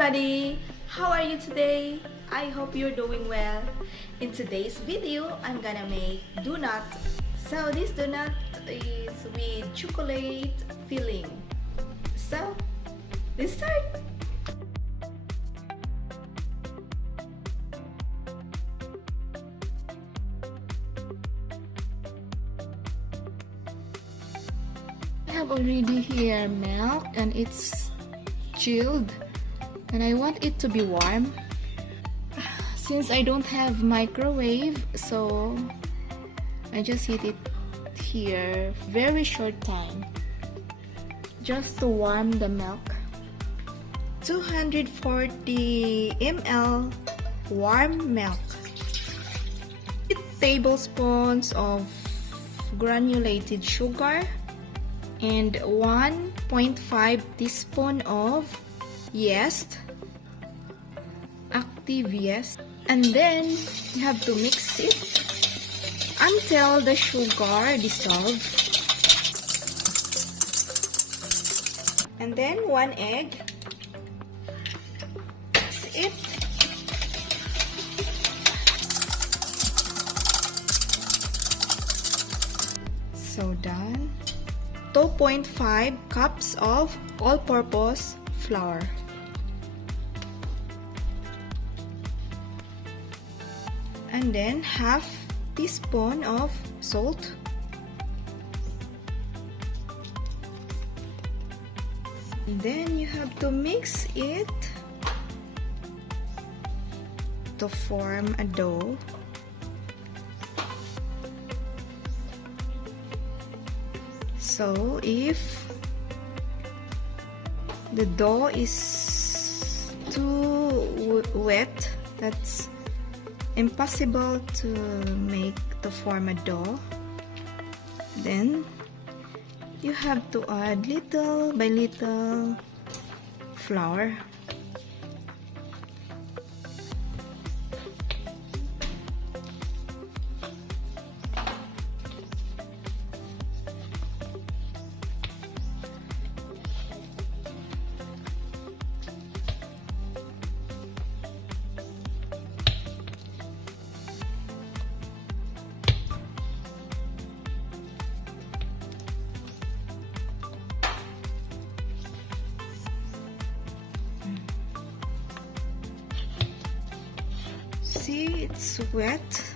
everybody! How are you today? I hope you're doing well. In today's video, I'm gonna make donut. So this donut is with chocolate filling. So, let's start! I have already here milk and it's chilled and I want it to be warm. Since I don't have microwave, so I just heat it here very short time just to warm the milk. 240 ml warm milk, 8 tablespoons of granulated sugar, and 1.5 teaspoon of yeast, active yeast, and then you have to mix it until the sugar dissolves. And then 1 egg. That's it. So done. 2.5 cups of all-purpose flour. And then half teaspoon of salt. And then you have to mix it to form a dough. So if the dough is too wet, that's impossible to make to form a dough, then you have to add little by little flour. See, it's wet.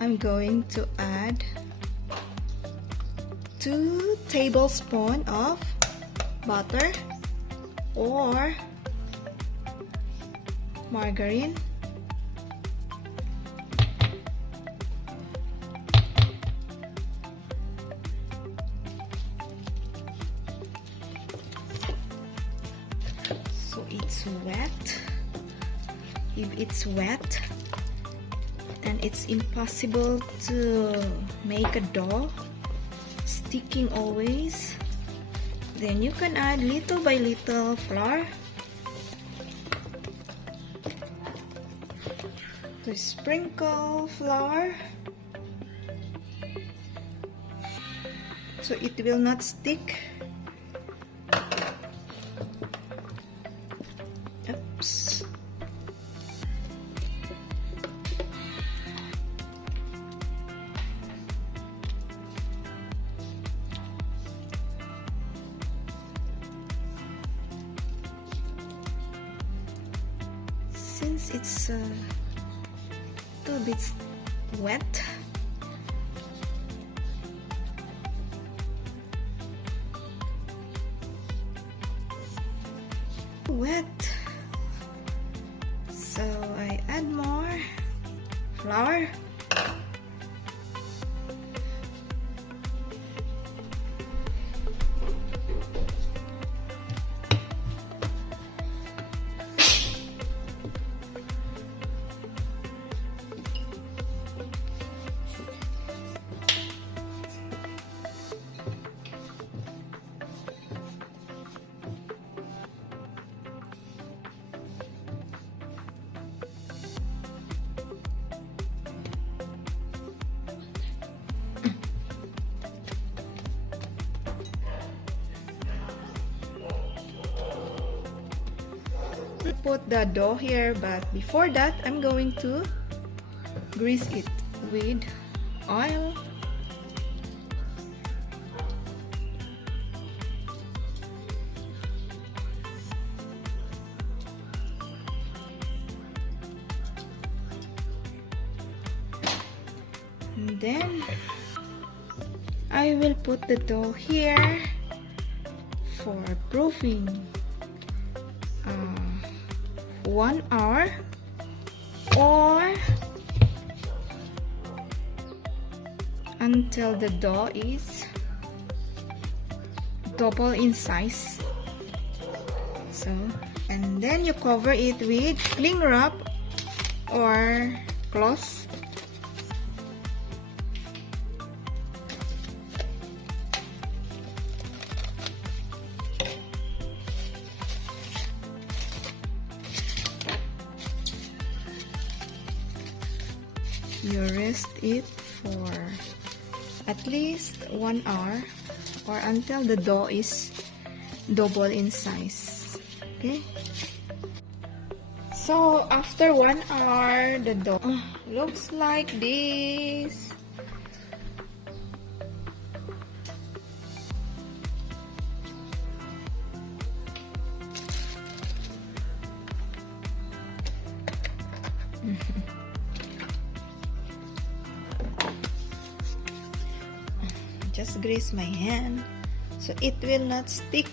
I'm going to add 2 tablespoons of butter or margarine. So it's wet. If it's wet, then it's impossible to make a dough, sticking always. Then you can add little by little flour to sprinkle flour so it will not stick. Oops. Since it's a little bit wet, so I add more flour. put the dough here, but before that I'm going to grease it with oil. And then I will put the dough here for proofing 1 hour or until the dough is double in size. So, and then you cover it with cling wrap or cloth. You rest it for at least 1 hour or until the dough is double in size. Okay, so after 1 hour the dough looks like this. Just grease my hand so it will not stick.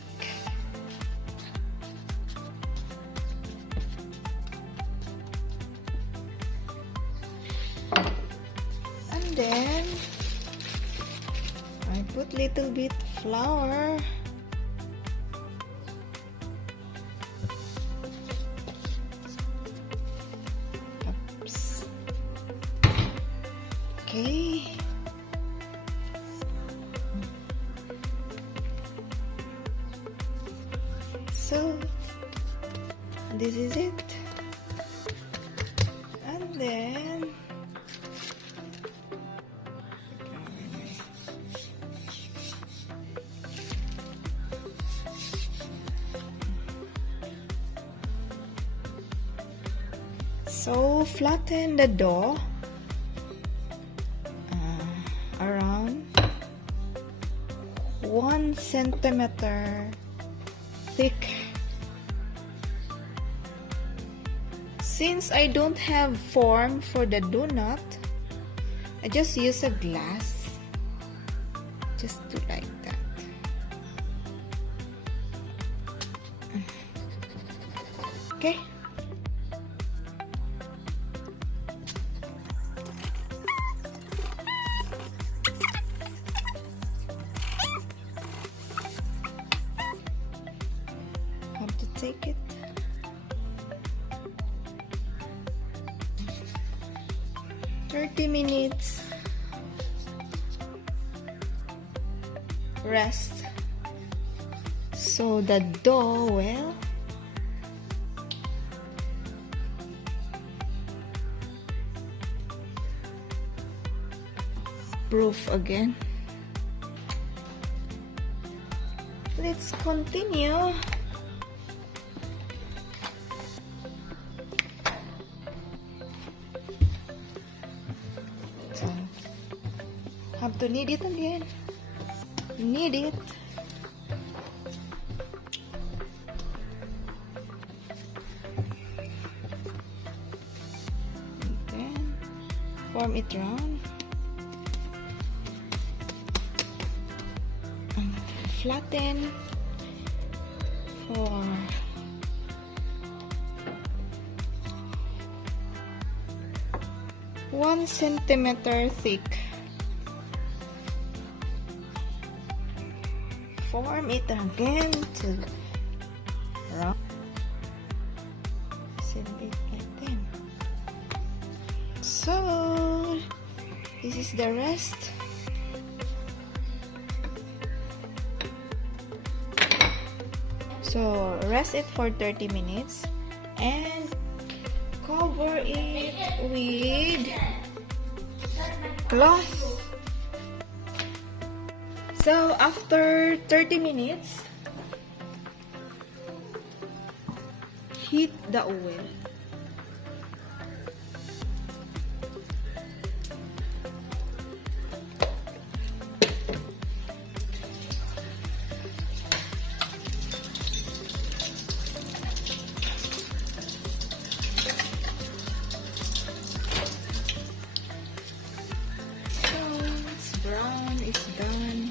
And then I put little bit flour. Oops. Okay. So this is it, and then so flatten the dough around 1 centimeter thick. Since I don't have form for the donut, I just use a glass, just do like that. Okay. Have to take it. $30 rest so the dough will proof again. Let's continue. So, have to knead it again. Knead it. And then form it round. And flatten for 1 centimeter thick. Form it again to round. Send it like that. So this is the rest. So rest it for 30 minutes and cover it with cloth. So after 30 minutes, heat the oil. Brown is done.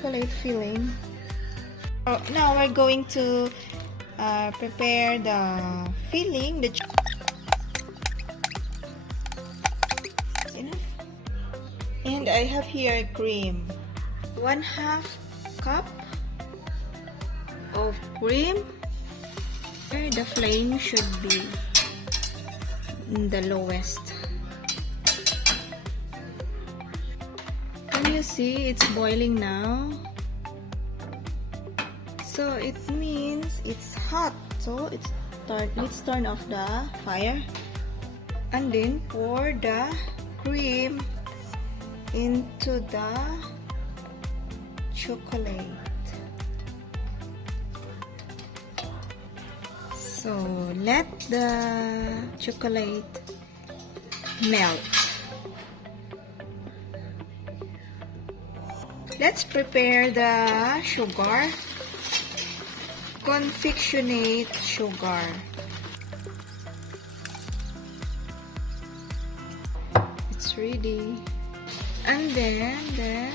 Chocolate filling. Now we're going to prepare the filling. And I have here cream. 1/2 cup of cream. The flame should be the lowest. Can you see it's boiling now? So it means it's hot. So let's turn off the fire and then pour the cream into the chocolate. So let the chocolate melt. Let's prepare the sugar. Confectionate sugar. It's ready. And then the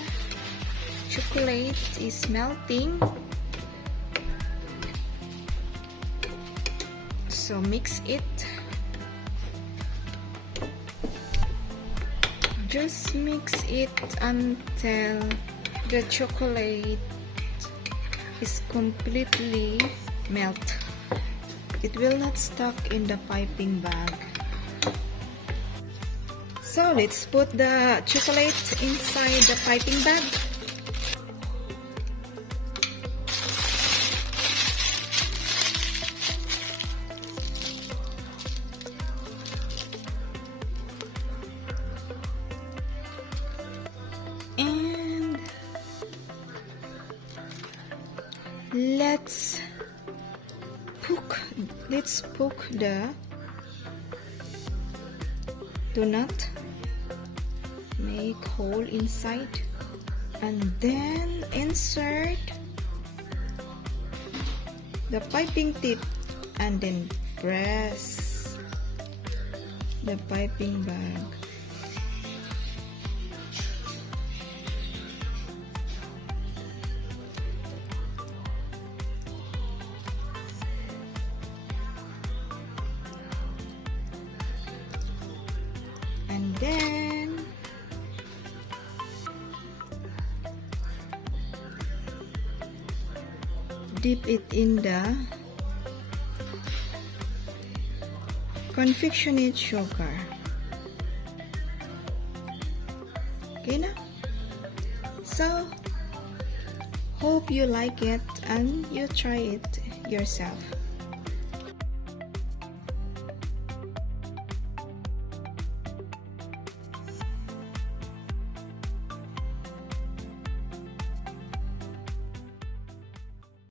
chocolate is melting. So mix it. Just mix it until the chocolate is completely melt. It will not stuck in the piping bag. So let's put the chocolate inside the piping bag. And let's poke the donut, make hole inside, and then insert the piping tip and then press the piping bag. And then dip it in the confectionate sugar. Okay na? So hope you like it and you try it yourself.